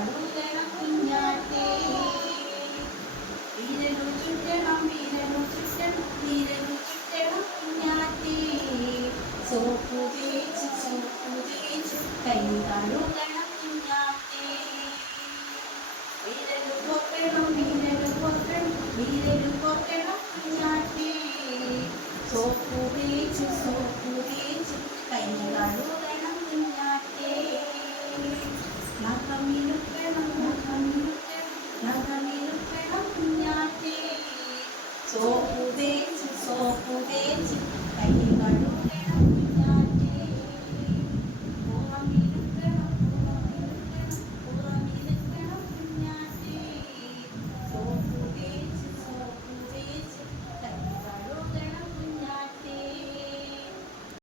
കഴുകണം കുഞ്ഞാറ്റേ. വീരനു ചുറ്റണം വീരനു ചുറ്റണം വീരനു ചുറ്റണം കുഞ്ഞാറ്റേ. സോപ്പു തേച്ച് കൈ കഴുകണം കുഞ്ഞാറ്റേ. വീരനു കൊക്കണം വീരനു കൊക്കണം വീരനു കൊക്കണം കുഞ്ഞാറ്റേ. സോപ്പു തേച്ച് കൈ കഴുകണം കുഞ്ഞാറ്റേ. നഖമിനുക്കണം നഖമിനുക്കണം കുഞ്ഞാറ്റേ. സോപ്പു